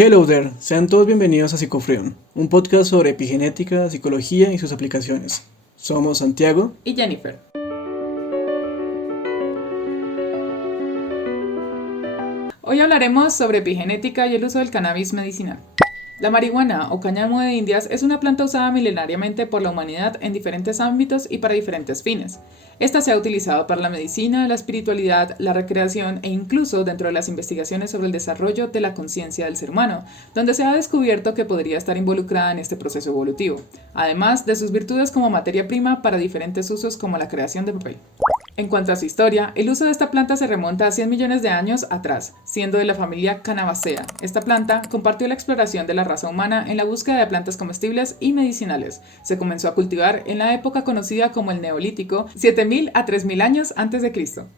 Hello there, sean todos bienvenidos a Psicofreon, un podcast sobre epigenética, psicología y sus aplicaciones. Somos Santiago y Jennifer. Hoy hablaremos sobre epigenética y el uso del cannabis medicinal. La marihuana o cáñamo de Indias es una planta usada milenariamente por la humanidad en diferentes ámbitos y para diferentes fines. Esta se ha utilizado para la medicina, la espiritualidad, la recreación e incluso dentro de las investigaciones sobre el desarrollo de la conciencia del ser humano, donde se ha descubierto que podría estar involucrada en este proceso evolutivo, además de sus virtudes como materia prima para diferentes usos como la creación de papel. En cuanto a su historia, el uso de esta planta se remonta a 100 millones de años atrás, siendo de la familia Cannabaceae. Esta planta compartió la exploración de la raza humana en la búsqueda de plantas comestibles y medicinales. Se comenzó a cultivar en la época conocida como el Neolítico, 7000 a 3000 años antes de Cristo.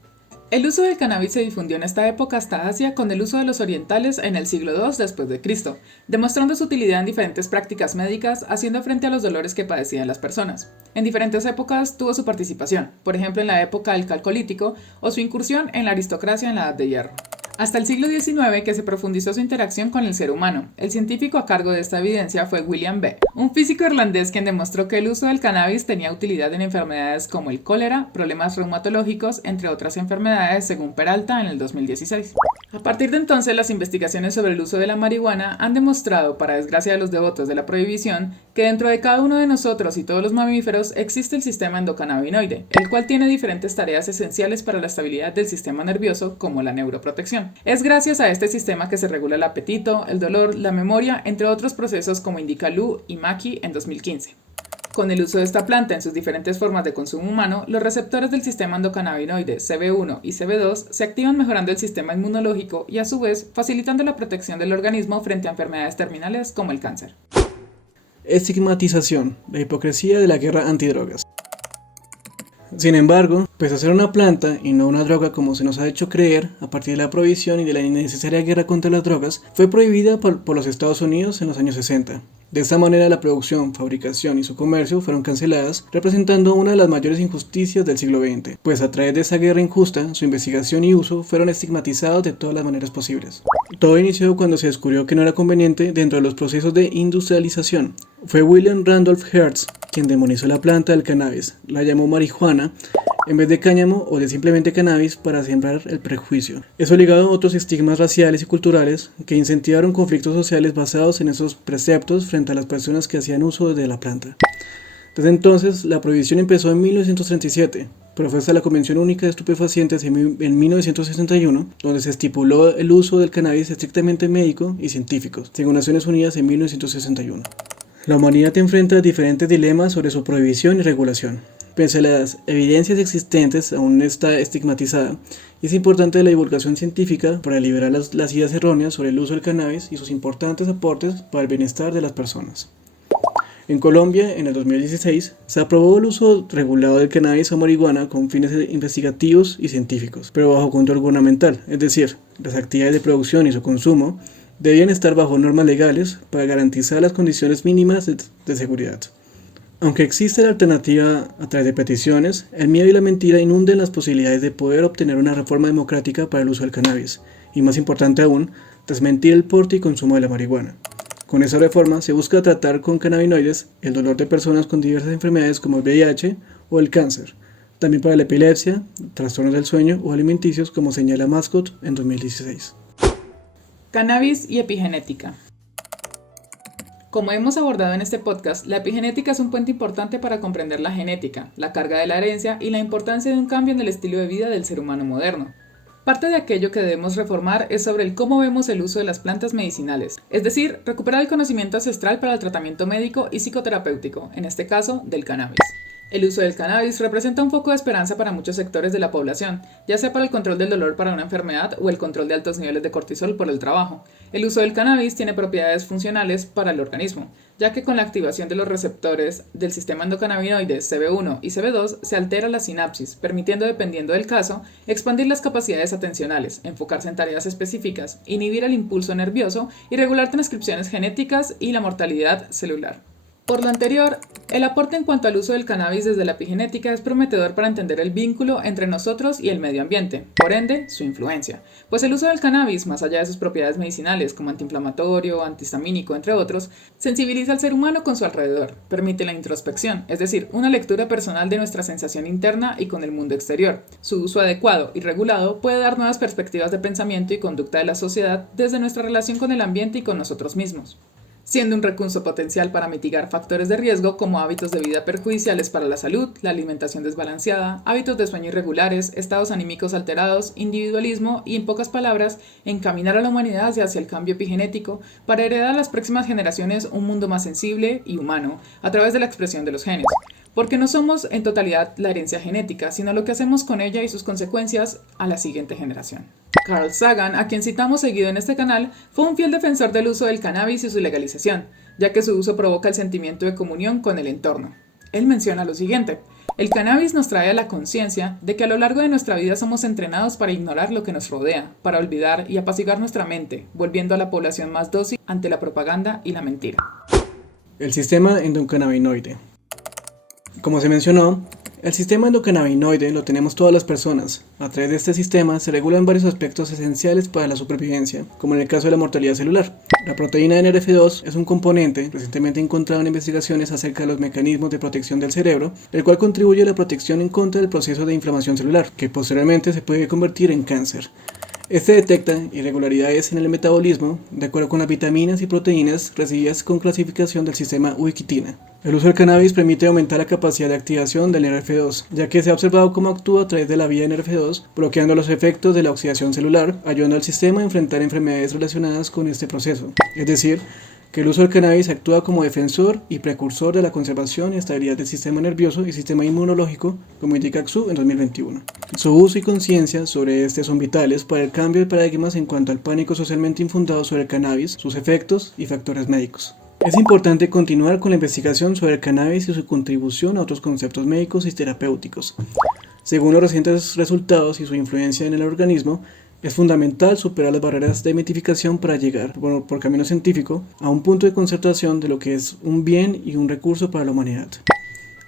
El uso del cannabis se difundió en esta época hasta Asia con el uso de los orientales en el siglo II después de Cristo, demostrando su utilidad en diferentes prácticas médicas, haciendo frente a los dolores que padecían las personas. En diferentes épocas tuvo su participación, por ejemplo en la época del Calcolítico o su incursión en la aristocracia en la Edad de Hierro. Hasta el siglo XIX que se profundizó su interacción con el ser humano. El científico a cargo de esta evidencia fue William B., un físico irlandés quien demostró que el uso del cannabis tenía utilidad en enfermedades como el cólera, problemas reumatológicos, entre otras enfermedades, según Peralta en el 2016. A partir de entonces, las investigaciones sobre el uso de la marihuana han demostrado, para desgracia de los devotos de la prohibición, que dentro de cada uno de nosotros y todos los mamíferos existe el sistema endocannabinoide, el cual tiene diferentes tareas esenciales para la estabilidad del sistema nervioso, como la neuroprotección. Es gracias a este sistema que se regula el apetito, el dolor, la memoria, entre otros procesos como indica Lu y Maki en 2015. Con el uso de esta planta en sus diferentes formas de consumo humano, los receptores del sistema endocannabinoide CB1 y CB2 se activan mejorando el sistema inmunológico y a su vez facilitando la protección del organismo frente a enfermedades terminales como el cáncer. Estigmatización, la hipocresía de la guerra antidrogas. Sin embargo, pese a ser una planta y no una droga como se nos ha hecho creer, a partir de la prohibición y de la innecesaria guerra contra las drogas, fue prohibida por los Estados Unidos en los años 60. De esta manera la producción, fabricación y su comercio fueron canceladas, representando una de las mayores injusticias del siglo XX, pues a través de esa guerra injusta, su investigación y uso fueron estigmatizados de todas las maneras posibles. Todo inició cuando se descubrió que no era conveniente dentro de los procesos de industrialización. Fue William Randolph Hearst quien demonizó la planta del cannabis, la llamó marihuana en vez de cáñamo o de simplemente cannabis para sembrar el prejuicio. Eso ligado a otros estigmas raciales y culturales que incentivaron conflictos sociales basados en esos preceptos frente a las personas que hacían uso de la planta. Desde entonces, la prohibición empezó en 1937, propuesta la Convención Única de Estupefacientes en 1961, donde se estipuló el uso del cannabis estrictamente médico y científico, según Naciones Unidas en 1961. La humanidad enfrenta diferentes dilemas sobre su prohibición y regulación. Pese a las evidencias existentes, aún está estigmatizada, y es importante la divulgación científica para liberar las ideas erróneas sobre el uso del cannabis y sus importantes aportes para el bienestar de las personas. En Colombia, en el 2016, se aprobó el uso regulado del cannabis o marihuana con fines investigativos y científicos, pero bajo control gubernamental, es decir, las actividades de producción y su consumo debían estar bajo normas legales para garantizar las condiciones mínimas de seguridad. Aunque existe la alternativa a través de peticiones, el miedo y la mentira inunden las posibilidades de poder obtener una reforma democrática para el uso del cannabis, y más importante aún, desmentir el porte y consumo de la marihuana. Con esa reforma se busca tratar con cannabinoides el dolor de personas con diversas enfermedades como el VIH o el cáncer, también para la epilepsia, trastornos del sueño o alimenticios como señala Mascot en 2016. Cannabis y epigenética. Como hemos abordado en este podcast, la epigenética es un puente importante para comprender la genética, la carga de la herencia y la importancia de un cambio en el estilo de vida del ser humano moderno. Parte de aquello que debemos reformar es sobre el cómo vemos el uso de las plantas medicinales, es decir, recuperar el conocimiento ancestral para el tratamiento médico y psicoterapéutico, en este caso, del cannabis. El uso del cannabis representa un foco de esperanza para muchos sectores de la población, ya sea para el control del dolor para una enfermedad o el control de altos niveles de cortisol por el trabajo. El uso del cannabis tiene propiedades funcionales para el organismo, ya que con la activación de los receptores del sistema endocannabinoide CB1 y CB2 se altera la sinapsis, permitiendo, dependiendo del caso, expandir las capacidades atencionales, enfocarse en tareas específicas, inhibir el impulso nervioso y regular transcripciones genéticas y la mortalidad celular. Por lo anterior, el aporte en cuanto al uso del cannabis desde la epigenética es prometedor para entender el vínculo entre nosotros y el medio ambiente, por ende, su influencia. Pues el uso del cannabis, más allá de sus propiedades medicinales como antiinflamatorio, antihistamínico, entre otros, sensibiliza al ser humano con su alrededor, permite la introspección, es decir, una lectura personal de nuestra sensación interna y con el mundo exterior. Su uso adecuado y regulado puede dar nuevas perspectivas de pensamiento y conducta de la sociedad desde nuestra relación con el ambiente y con nosotros mismos, siendo un recurso potencial para mitigar factores de riesgo como hábitos de vida perjudiciales para la salud, la alimentación desbalanceada, hábitos de sueño irregulares, estados anímicos alterados, individualismo y, en pocas palabras, encaminar a la humanidad hacia el cambio epigenético para heredar a las próximas generaciones un mundo más sensible y humano a través de la expresión de los genes. Porque no somos en totalidad la herencia genética, sino lo que hacemos con ella y sus consecuencias a la siguiente generación. Carl Sagan, a quien citamos seguido en este canal, fue un fiel defensor del uso del cannabis y su legalización, ya que su uso provoca el sentimiento de comunión con el entorno. Él menciona lo siguiente: el cannabis nos trae a la conciencia de que a lo largo de nuestra vida somos entrenados para ignorar lo que nos rodea, para olvidar y apaciguar nuestra mente, volviendo a la población más dócil ante la propaganda y la mentira. El sistema endocannabinoide. Como se mencionó, el sistema endocannabinoide lo tenemos todas las personas. A través de este sistema se regulan varios aspectos esenciales para la supervivencia, como en el caso de la mortalidad celular. La proteína NRF2 es un componente recientemente encontrado en investigaciones acerca de los mecanismos de protección del cerebro, el cual contribuye a la protección en contra del proceso de inflamación celular, que posteriormente se puede convertir en cáncer. Este detecta irregularidades en el metabolismo de acuerdo con las vitaminas y proteínas recibidas con clasificación del sistema ubiquitina. El uso del cannabis permite aumentar la capacidad de activación del NRF2, ya que se ha observado cómo actúa a través de la vía NRF2, bloqueando los efectos de la oxidación celular, ayudando al sistema a enfrentar enfermedades relacionadas con este proceso. Es decir, que el uso del cannabis actúa como defensor y precursor de la conservación y estabilidad del sistema nervioso y sistema inmunológico, como indica ACSU en 2021. Su uso y conciencia sobre este son vitales para el cambio de paradigmas en cuanto al pánico socialmente infundado sobre el cannabis, sus efectos y factores médicos. Es importante continuar con la investigación sobre el cannabis y su contribución a otros conceptos médicos y terapéuticos. Según los recientes resultados y su influencia en el organismo, es fundamental superar las barreras de mitificación para llegar, por camino científico, a un punto de concertación de lo que es un bien y un recurso para la humanidad.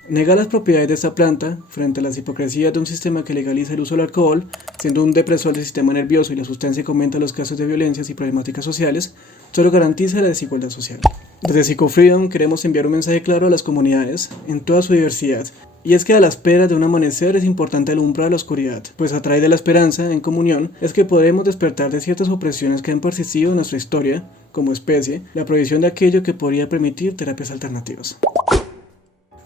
Negar las propiedades de esta planta frente a las hipocresías de un sistema que legaliza el uso del alcohol, siendo un depresor del sistema nervioso y la sustancia que aumenta los casos de violencias y problemáticas sociales, solo garantiza la desigualdad social. Desde PsychoFreedom queremos enviar un mensaje claro a las comunidades, en toda su diversidad, y es que a la espera de un amanecer es importante alumbrar la oscuridad, pues a través de la esperanza, en comunión, es que podremos despertar de ciertas opresiones que han persistido en nuestra historia, como especie, la prohibición de aquello que podría permitir terapias alternativas.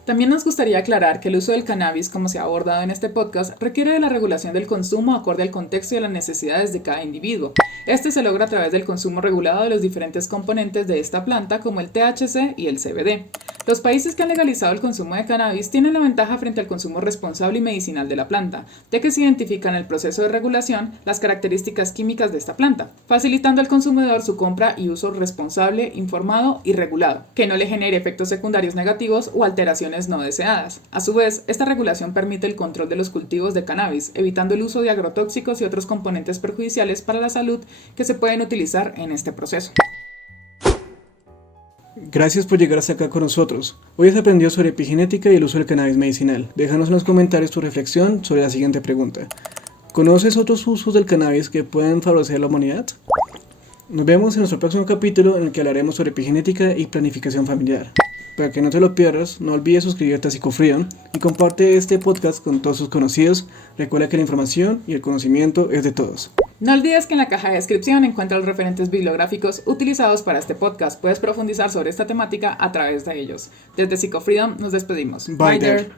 También nos gustaría aclarar que el uso del cannabis, como se ha abordado en este podcast, requiere de la regulación del consumo acorde al contexto y a las necesidades de cada individuo. Este se logra a través del consumo regulado de los diferentes componentes de esta planta, como el THC y el CBD. Los países que han legalizado el consumo de cannabis tienen la ventaja frente al consumo responsable y medicinal de la planta, ya que se identifican en el proceso de regulación las características químicas de esta planta, facilitando al consumidor su compra y uso responsable, informado y regulado, que no le genere efectos secundarios negativos o alteraciones no deseadas. A su vez, esta regulación permite el control de los cultivos de cannabis, evitando el uso de agrotóxicos y otros componentes perjudiciales para la salud que se pueden utilizar en este proceso. Gracias por llegar hasta acá con nosotros. Hoy has aprendido sobre epigenética y el uso del cannabis medicinal. Déjanos en los comentarios tu reflexión sobre la siguiente pregunta. ¿Conoces otros usos del cannabis que pueden favorecer a la humanidad? Nos vemos en nuestro próximo capítulo en el que hablaremos sobre epigenética y planificación familiar. Para que no te lo pierdas, no olvides suscribirte a PsychoFreedom y comparte este podcast con todos tus conocidos. Recuerda que la información y el conocimiento es de todos. No olvides que en la caja de descripción encuentras los referentes bibliográficos utilizados para este podcast. Puedes profundizar sobre esta temática a través de ellos. Desde PsychoFreedom nos despedimos. Bye there.